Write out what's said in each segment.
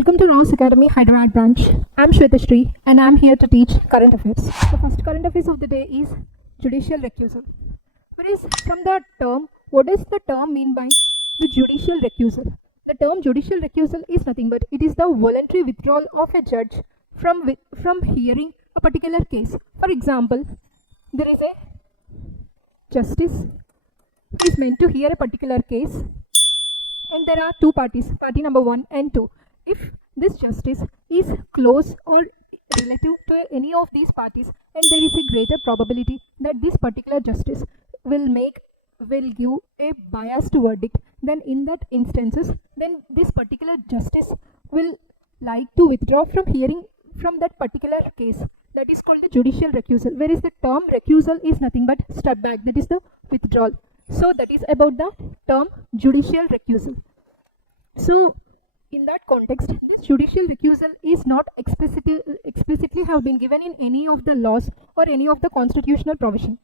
Welcome to Raos Academy, Hyderabad Branch. I'm Shwetashri and I'm here to teach current affairs. The first current affairs of the day is Judicial Recusal. Whereas from the term, what does the term mean by the Judicial Recusal? The term Judicial Recusal is nothing but it is the voluntary withdrawal of a judge from hearing a particular case. For example, there is a justice who is meant to hear a particular case and there are two parties, party number 1 and 2. If this justice is close or relative to any of these parties, and there is a greater probability that this particular justice will give a biased verdict, then in that instances, then this particular justice will like to withdraw from hearing from that particular case. That is called the judicial recusal. Whereas the term recusal is nothing but step back, that is the withdrawal. So that is about the term judicial recusal. So in that context, this judicial recusal is not explicitly have been given in any of the laws or any of the constitutional provision.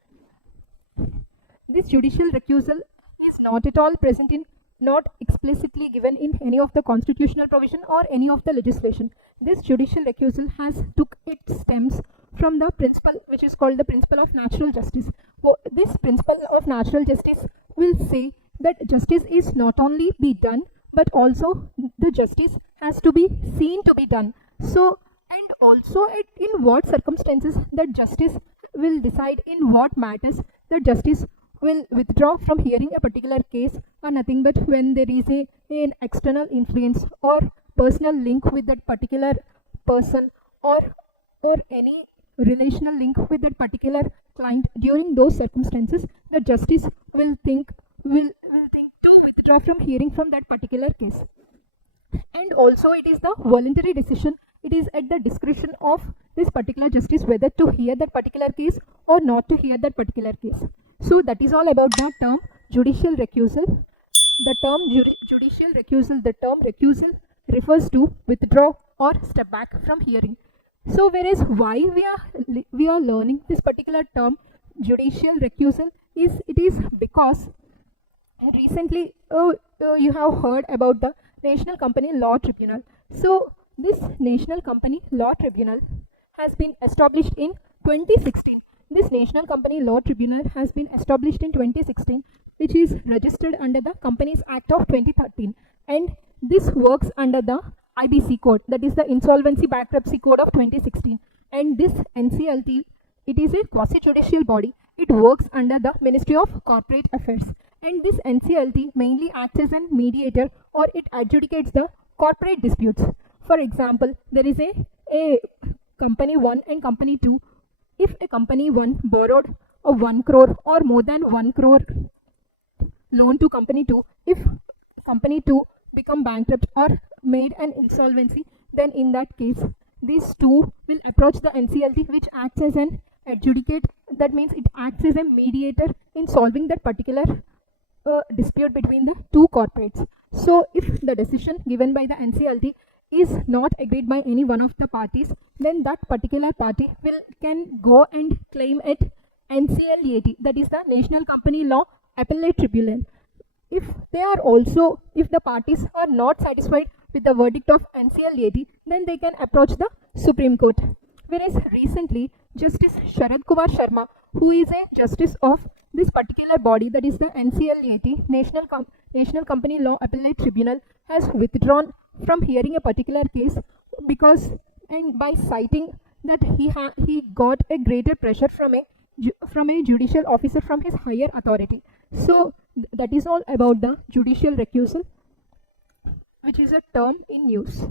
This judicial recusal is not at all present in, not explicitly given in any of the constitutional provision or any of the legislation. This judicial recusal has took its stems from the principle which is called the principle of natural justice. This principle of natural justice will say that justice is not only be done, but also the justice has to be seen to be done. So, and also in what circumstances that justice will decide in what matters that justice will withdraw from hearing a particular case or nothing but when there is an external influence or personal link with that particular person or any relational link with that particular client. During those circumstances, the justice will think to withdraw from hearing from that particular case. And also it is the voluntary decision. It is at the discretion of this particular justice whether to hear that particular case or not to hear that particular case. So that is all about the term judicial recusal. The term judicial recusal, the term recusal refers to withdraw or step back from hearing. So whereas why we are learning this particular term judicial recusal is because recently you have heard about the National Company Law Tribunal. So this National Company Law Tribunal has been established in 2016. This National Company Law Tribunal has been established in 2016, which is registered under the Companies Act of 2013, and this works under the IBC code, that is the Insolvency Bankruptcy Code of 2016. And this NCLT, it is a quasi-judicial body. It works under the Ministry of Corporate Affairs. And this NCLT mainly acts as a mediator or it adjudicates the corporate disputes. For example, there is a company 1 and company 2. If a company 1 borrowed a 1 crore or more than 1 crore loan to company 2, if company 2 become bankrupt or made an insolvency, then in that case, these two will approach the NCLT, which acts as an adjudicate. That means it acts as a mediator in solving that particular dispute between the two corporates. So if the decision given by the NCLT is not agreed by any one of the parties, then that particular party can go and claim at NCLAT, that is the National Company Law Appellate Tribunal. If the parties are not satisfied with the verdict of NCLAT, then they can approach the Supreme Court. Whereas recently, Justice Sharad Kumar Sharma, who is a justice of this particular body, that is the NCLAT, National Company Law Appellate Tribunal, has withdrawn from hearing a particular case because, and by citing that he got a greater pressure from a judicial officer from his higher authority. So that is all about the judicial recusal, which is a term in news.